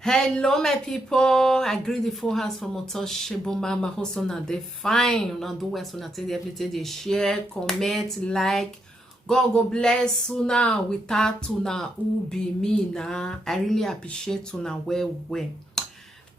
Hello my people, I greet the full house from Otoshebo Mama also na dey fine. Una do well, so na take everything they share, comment, like. God go bless una. Without una who be me na. I really appreciate una well.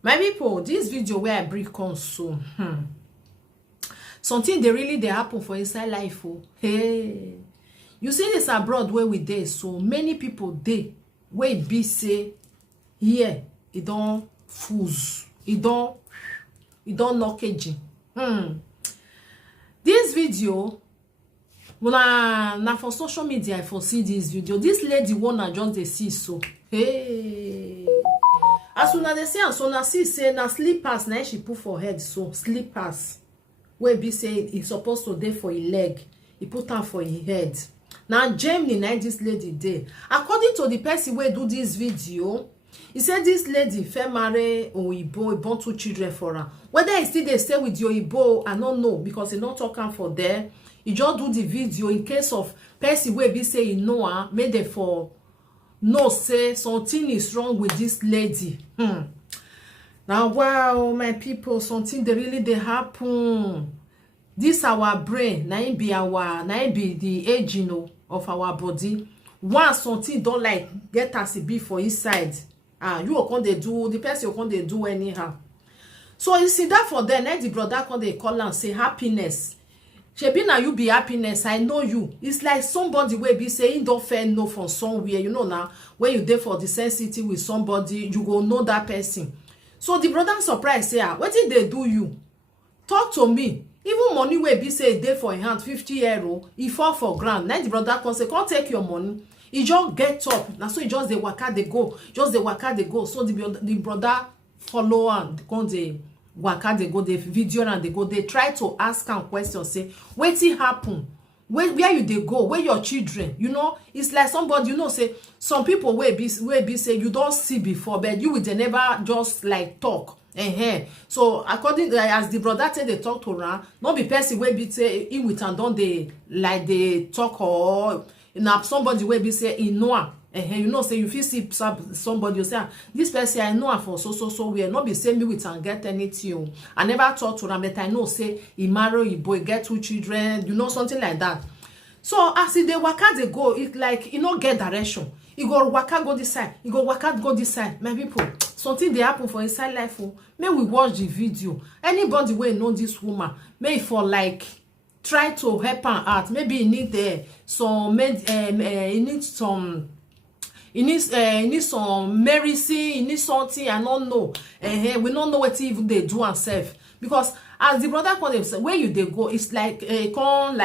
My people, this video where I bring come so something they really they happen for inside life. Oh. Hey. You see this abroad where we dey, so many people dey where it be say here it don't fools, it don't knockage. This video na for social media. I for see this video. This lady wanna just dey see so. Hey, as soon as they see, and so na see say na slippers na she put for head, so slippers where be say it's supposed to dey for a leg, he put am for his head. Now Germany na this lady dey. According to the person wey do this video, he said this lady fit marry Oyibo, he born 2 children for her. Whether he still dey stay with the Oyibo, I don't know, because he not talking for there. He just do the video in case of person wey be say he know her, made it for no say something is wrong with this lady. Now wow, my people, something they really they happen. This our brain, na be the aging of our body. Once something don't like get as it be for inside, you can they do the person, you can they do anyhow. So you see that for them, the brother can they call and say happiness. Shebi na you be happiness, I know you. It's like somebody will be saying don't fair no from somewhere, you know. Now when you there for the sensitivity with somebody, you go know that person. So the brother surprised say, what did they do you? Talk to me. Even money will be say a day for a hand 50 euro, he fall for ground. Now the brother can say, can't take your money. He just get up. Now so he just the waka they go. Just the waka they go. So the brother follow and come the waka they go, the video and they go. They try to ask him questions, say, what it happen? Where you they go? Where your children? You know, it's like somebody, you know, say some people will be say you don't see before, but you will they never just like talk. So according to as the brother say they talk to her, not be person wey be say he with and don't they like they talk, or now somebody wey be say he know her. You know, say you feel see somebody, you say this person I know her for so we not be say me with and get anything. I never talk to her, but I know say he marry, he boy get 2 children, you know, something like that. So as they waka they go, it like he no get direction. He go waka go this side, he go waka go this side. My people, something they happen for inside life. May we watch the video. Anybody will know this woman, may for like try to help her out. Maybe he need some he needs some medicine, he needs something, I don't know. We don't know what even they do and self. Because as the brother called himself, where you they go, it's like called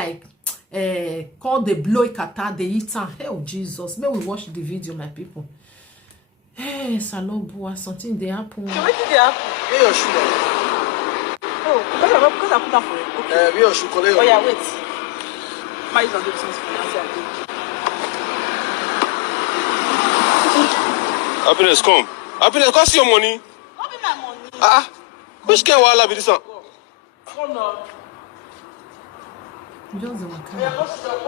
the blow kata, they eat and hell Jesus. May we watch the video, my people. Hey, Salobo, something they happen. So what did they happen? Where your shoe? Oh, because I put that for it. Okay. Where your shoe? Oh yeah, wait. My is on the business for Happiness, come. Happiness, come see your money. What be my money? Which can wala be this one? Oh no. Just the waka. Yeah, what's that?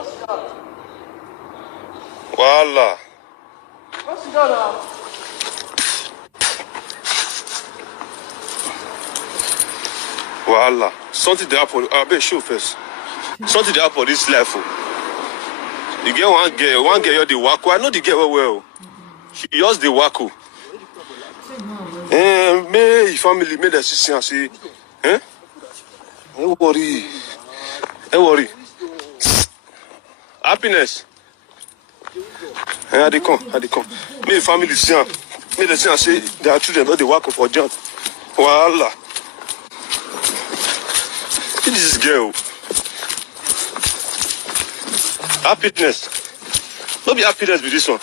Wala. What's that? Wala. Something they happen. I bet show first. Something they happen this life. You get one girl, you're the wako. I know the girl well. She just the wako. May family made a sister and say, don't worry. Don't worry. Happiness. They come. May family see her. May the sister say their children not the wako for John. Wala. This girl. Happiness. Not be happiness with this one.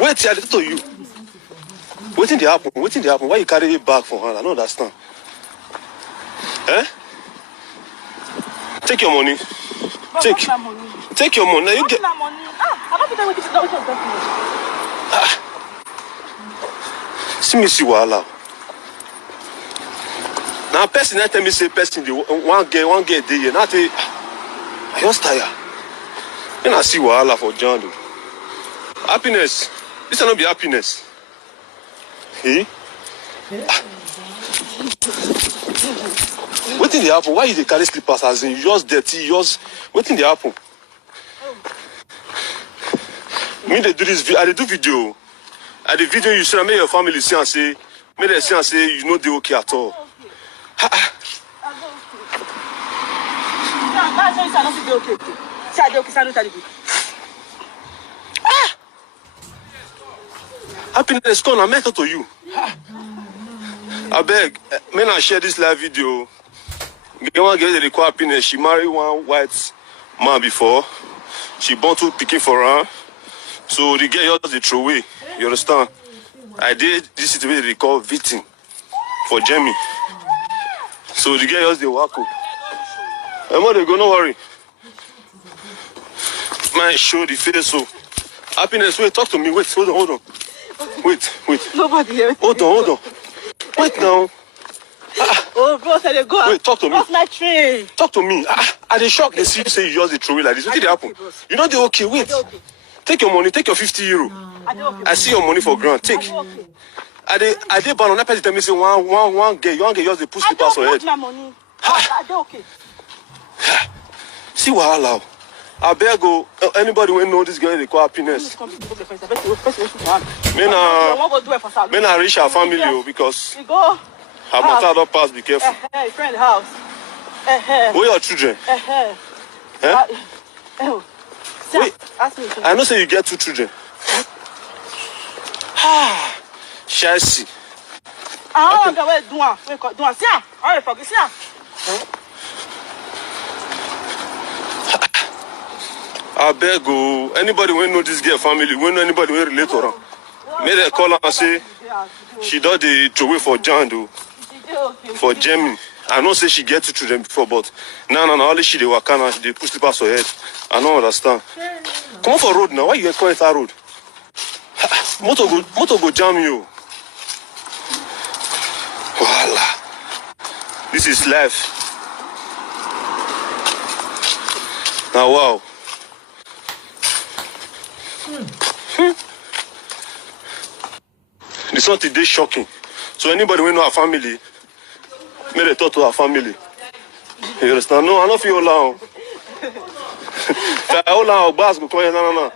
Wait, I tell you. Waiting they happen. Why you carry it back for her? I don't understand. Take your money. Take your money. Now you get. My money. I'm not going to take See wahala. Now person tell me say person the one girl day here. Now I just tired. Then I see wahala for John. Happiness. This will not be happiness. Eh? Wetin dey happen? Why you dey carry slippers as in you just dirty, you just wetin dey happen? Me dey do this video, I dey do video. I dey video you say make your family see and say, make dem see and say you no dey okay at all. Happiness come, I met to you. I beg, may I share this live video. Get one girl they call Happiness. She married one white man before. She born two pikin for her. So the girl just the throw away. You understand? I did this situation they call victim for Jamie. So the girl just the wacko. I'm they go, no worry. Man, show the face so. Happiness, wait, talk to me. Wait, hold on. Wait. Nobody here. Hold on. Wait now. Oh, bro, I go. Wait, talk to me. What's my train? Talk to me. I dey shock. They see you say you just the throw away like this. What did happen? You know they okay. Wait. Okay. Take your money. Take your 50 euro. Okay. I see your money for grant. Take. Okay. I did ban on that person. Tell me say one get just the push the pass on head. My money. I dey okay. See wahala. I beg go. Anybody will know this girl they call Happiness. Men are reach our family because her matter don't pass. Be careful. Friend house. Where your children? Wait, I know say you get 2 children. Chelsea. I beg go. Anybody will know this girl family, will know anybody will relate to her. May they call her and say she does the throw away for John do. For Jamie. I know say she get 2 children before, but no, only she they work and they push the pass her head. I don't understand. Come on for road now. Why you call it a road? Motor go jam you. Voila. This is life. Now wow. This one today shocking. So anybody will know our family, may they talk to our family. You understand? No, I don't feel loud. If I hold on, boss go come here. No.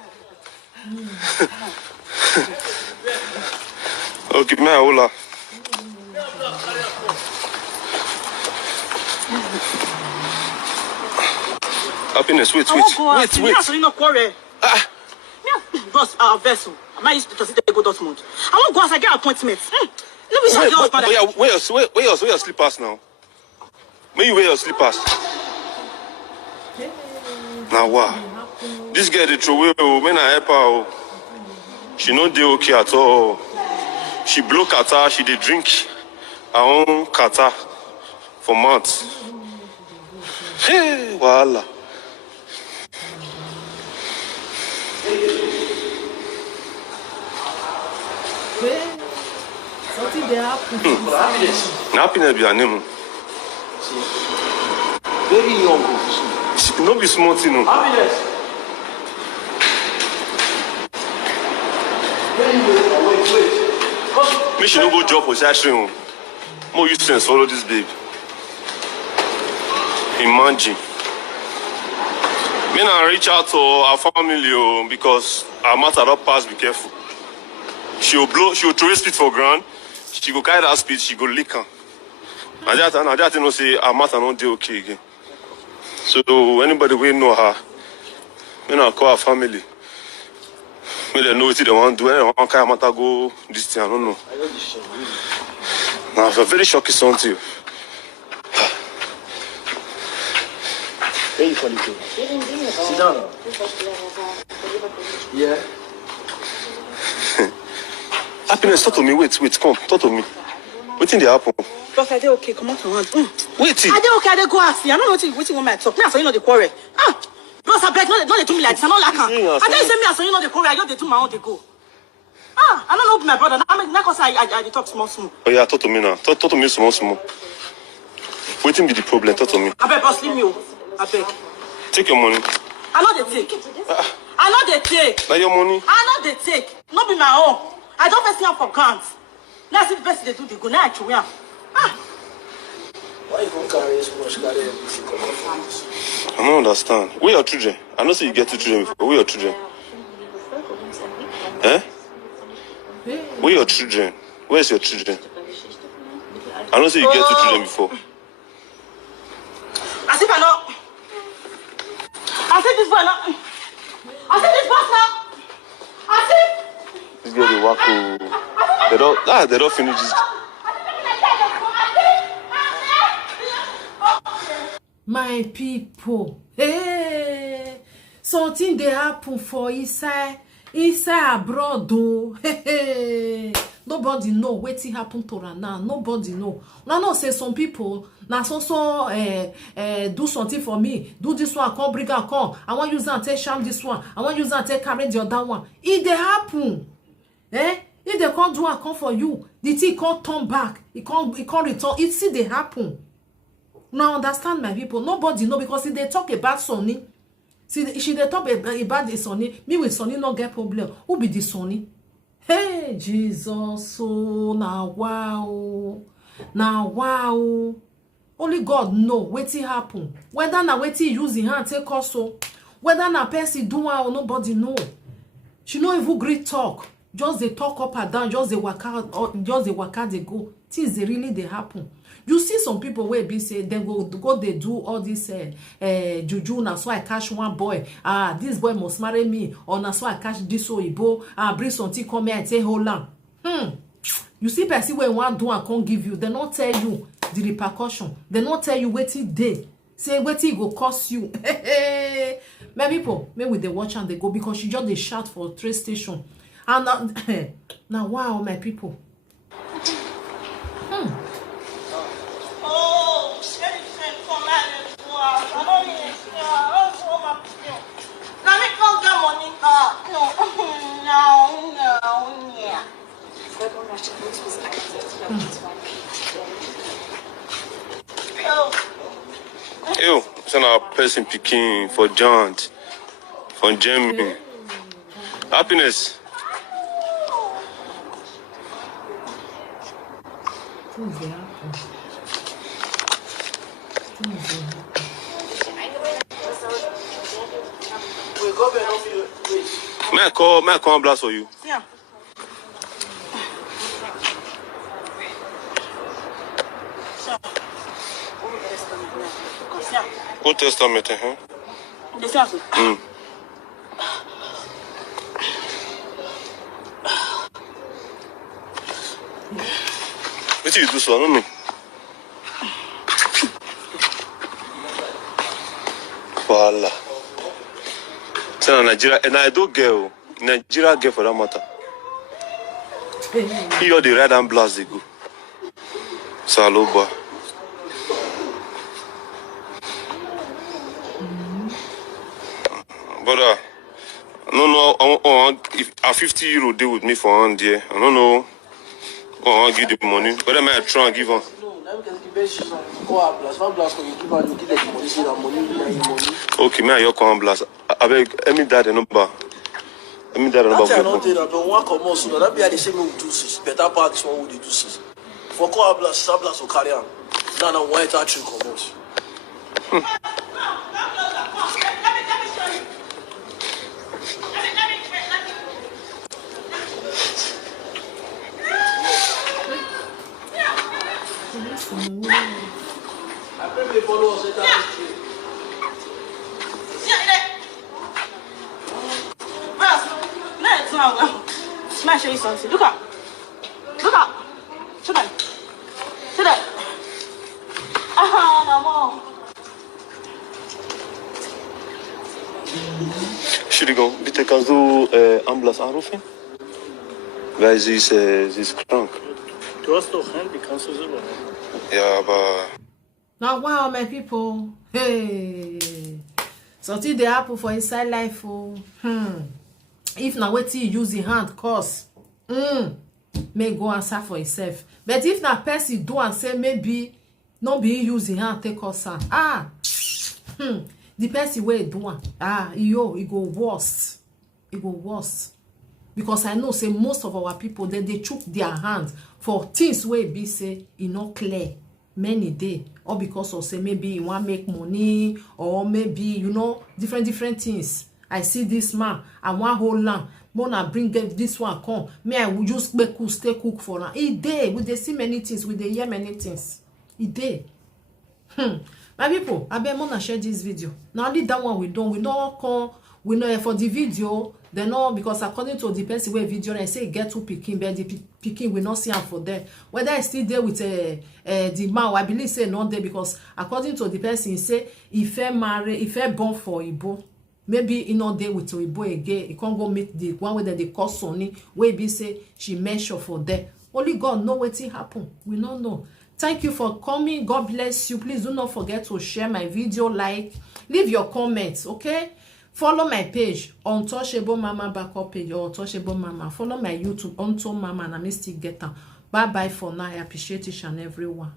Okay, man, hold on. Happiness, wait. Boss, our vessel. I might use to sit there go Dortmund. I won't go as I get appointments. Where your slippers now? May you wear your slippers? Now wow. This girl they throw away when I help her. She no dey okay at all. She blow kata, she dey drink her own kata for months. Hey, voila. Something they happen. Happiness be her name. Very young. No be small thing. No. Happiness. Wait. Me she no go job for Shashri. More use sense follow this babe. Imagine. Me na reach out to our family because our matter don't pass. Be careful. She will throw speed for ground. She go carry that speed. She go lick her. And that you know say our matter not dey okay again. So anybody will know her. Me na call her family. Me they know what they want to do. One kind of matter go this thing. I don't know. Now it's a very shocking song to you. Where you calling to? Sit down. Yeah. Happiness, talk to me. Wait, come. Talk to me. Waiting they happen. Boss, I dey okay. Come on to hand. Wait. I dey okay. I dey go ask you. I don't know what you want me to talk. Now, so you know the quarrel. Boss, I beg. No, they do me like this. I don't like her. I don't say me as so you know the quarrel. I just dey do my own. They go. I don't know my brother. Now, cause I talk small. Oh yeah, talk to me now. Talk to me small. Waiting be the problem. Talk to me. I beg, boss, leave me. I beg. Take your money. I know they take. I know they take. Now your money. I know they take. Not be my own. I don't first here for grants. Now see the best they do, they go now to me. Ah. Why you gonna carry so much carry everything come out from this? I don't understand. Where your children? I know say you get 2 children before. Where your children? Eh? Where your children? Where's your children? I know say you get 2 children before. As if I know. I said this boy now. I said this boss now. I said. This girl they work. They don't finish this. My people, hey, something they happen for inside abroad though. Hey, nobody know wetin happen to her now. Nobody know. Now know say some people now so do something for me. Do this one, come bring her come. I want use and take sham this one. I want use and take carry the other one. If they happen, if they can't do and come for you, the thing can't turn back. It can't return. It see they happen. Now understand my people. Nobody know because if they talk about Sonny, see she they talk about the Sonny. Me with Sonny not get problem. Who be the Sonny? Hey Jesus, so now wow. Only God know wetin happen. Whether na wetin use in hand take us so, whether na person do one or nobody know. She no even great talk. Just they talk up and down. Just they work out. Just they work out. They go. Things they really they happen. You see some people where be say they go they do all this juju na so I catch one boy. This boy must marry me, or na so I catch this oyibo. Bring something come here and say hold on. You see person where one do and can't give you, they not tell you the repercussion. They not tell you wetin dey. Say wetin go cost you. My people, maybe they watch and they go because she just they shout for train station. And now wow, my people. Ew, send our person picking for John, for Jamie. Happiness. May I call blast for you? Yeah. Old Testament, huh? What you do so? I don't know. Voila. So Nigeria, and I do girl, Nigeria girl for that matter. You're the red and blast they go. Saloba. But I don't know if a 50 euro deal with me for hand there. I don't know. I'll give the money. But I might try and give her. Okay, may I call blast? I beg, let me that the number. Let me that the number. I don't know one come on soon. That be the same we do this. Better part this one we do this. For call blast, blast will carry on. Now one touch come on. Let me show you something. Look up. Look up. Show them. See that? No more. Should we go? Bitte kannst du Ambulance anrufen? Weil sie ist krank. Du hast doch Handy, kannst du selber. Ja, aber... Now wow, my people. Hey. Something they happen for inside life. Oh. If na wetin you use the hand cause, may go answer for himself. But if na person do and say maybe no be use the hand take us the person wey do one, e go worst. It go worst. because I know say most of our people they chook their hands for things wey be say e no clear many day, or because of say maybe you want make money, or maybe you know different things. I see this man, I want whole land, mona bring this one come, me I will just make cook, stay cook for now. E dey we dey see many things, we dey hear many things. E dey. My people, I beg mona share this video. Now only that one we don't come. We know for the video, they know, because according to the person where video I say get two picking, but the picking will not see am for them. Whether I still there with the man, I believe say not there, because according to the person, he say if I marry, if I born for Igbo, maybe he not there with Igbo again. He can't go meet the one where they call Sonny, where be say she measure for them. Only God know what happen. We don't know. Thank you for coming. God bless you. Please do not forget to share my video, like, leave your comments, okay? Follow my page, Untouchable Mama backup page, or Untouchable Mama. Follow my YouTube, Unto Mama, and I may still get them. Bye bye for now. I appreciate each and everyone.